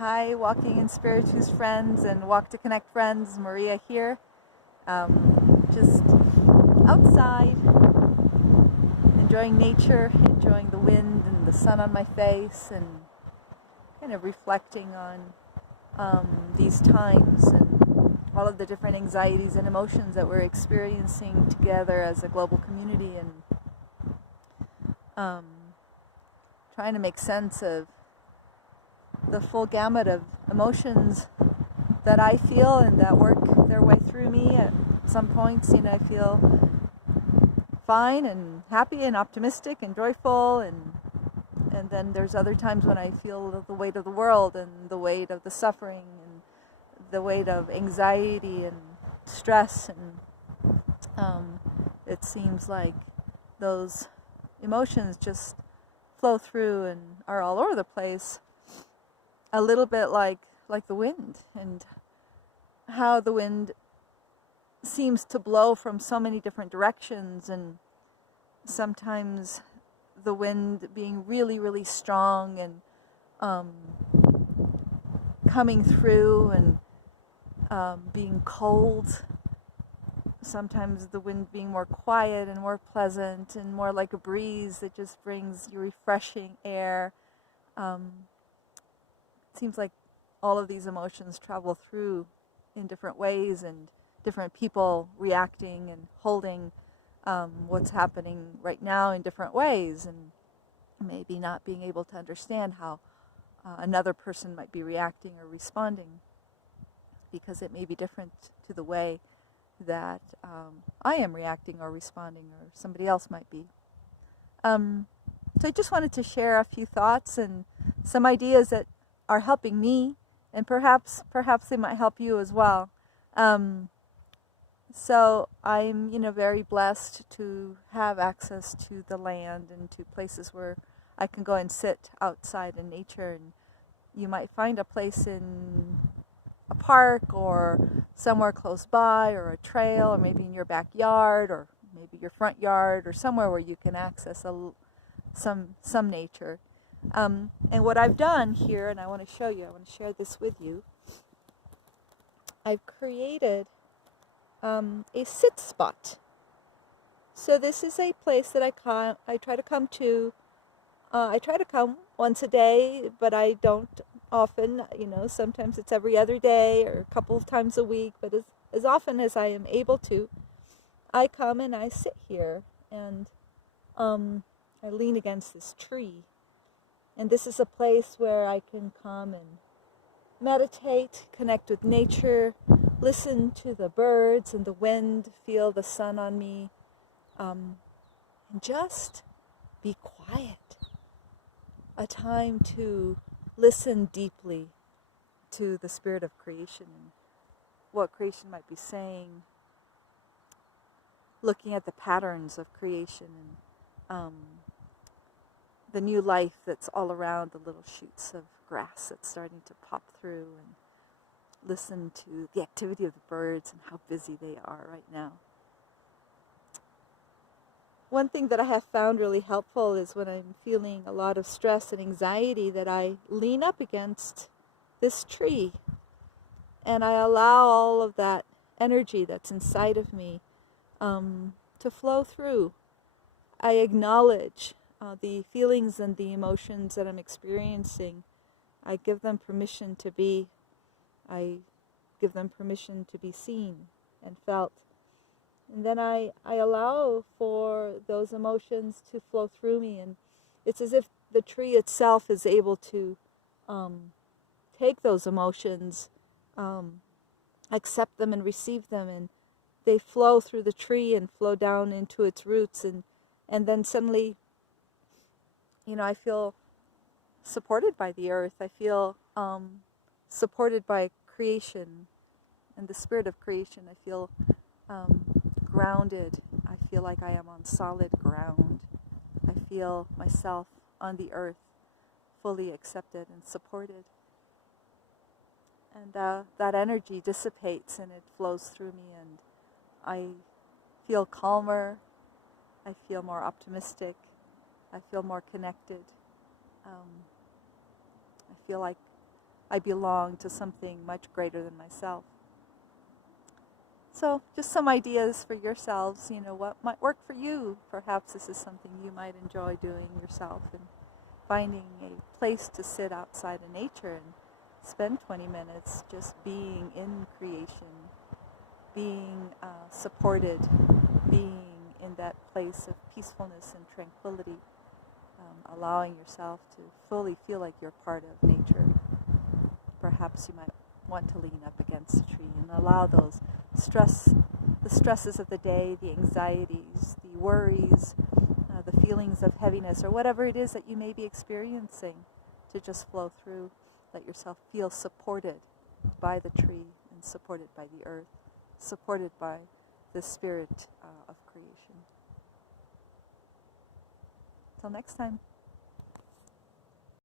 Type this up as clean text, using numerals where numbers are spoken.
Hi, Walking in Spiritus friends and Walk to Connect friends. Maria here. Just outside, enjoying nature, enjoying the wind and the sun on my face, and kind of reflecting on these times and all of the different anxieties and emotions that we're experiencing together as a global community, and um, trying to make sense of the full gamut of emotions that I feel and that work their way through me. At some points, I feel fine and happy and optimistic and joyful, and then there's other times when I feel the weight of the world and the weight of the suffering and the weight of anxiety and stress, and it seems like those emotions just flow through and are all over the place, a little bit like the wind, and how the wind seems to blow from so many different directions, and sometimes the wind being really, really strong and coming through and being cold. Sometimes the wind being more quiet and more pleasant and more like a breeze that just brings you refreshing air. It seems like all of these emotions travel through in different ways, and different people reacting and holding what's happening right now in different ways, and maybe not being able to understand how another person might be reacting or responding, because it may be different to the way that I am reacting or responding, or somebody else might be. So I just wanted to share a few thoughts and some ideas that are helping me, and perhaps they might help you as well. So I'm, very blessed to have access to the land and to places where I can go and sit outside in nature. And you might find a place in a park or somewhere close by, or a trail, or maybe in your backyard, or maybe your front yard, or somewhere where you can access some nature. And what I've done here, and I want to show you, I want to share this with you, I've created a sit spot. So this is a place that I try to come to. I try to come once a day, but I don't often. Sometimes it's every other day or a couple of times a week. But as often as I am able to, I come and I sit here, and I lean against this tree. And this is a place where I can come and meditate, connect with nature, listen to the birds and the wind, feel the sun on me, and just be quiet. A time to listen deeply to the spirit of creation and what creation might be saying, looking at the patterns of creation and the new life that's all around the little shoots of grass that's starting to pop through, and listen to the activity of the birds and how busy they are right now. One thing that I have found really helpful is when I'm feeling a lot of stress and anxiety, that I lean up against this tree and I allow all of that energy that's inside of me to flow through. I acknowledge the feelings and the emotions that I'm experiencing. I give them permission to be. I give them permission to be seen and felt. And then I allow for those emotions to flow through me. And it's as if the tree itself is able to take those emotions, accept them and receive them. And they flow through the tree and flow down into its roots. And then suddenly, I feel supported by the earth. I feel supported by creation and the spirit of creation. I feel grounded. I feel like I am on solid ground. I feel myself on the earth, fully accepted and supported. And that energy dissipates and it flows through me, and I feel calmer. I feel more optimistic. I feel more connected. I feel like I belong to something much greater than myself. So just some ideas for yourselves, what might work for you. Perhaps this is something you might enjoy doing yourself, and finding a place to sit outside in nature and spend 20 minutes just being in creation, being supported, being in that place of peacefulness and tranquility, allowing yourself to fully feel like you're part of nature. Perhaps you might want to lean up against a tree and allow the stresses of the day, the anxieties, the worries, the feelings of heaviness, or whatever it is that you may be experiencing, to just flow through. Let yourself feel supported by the tree and supported by the earth, supported by the spirit of creation. Till next time.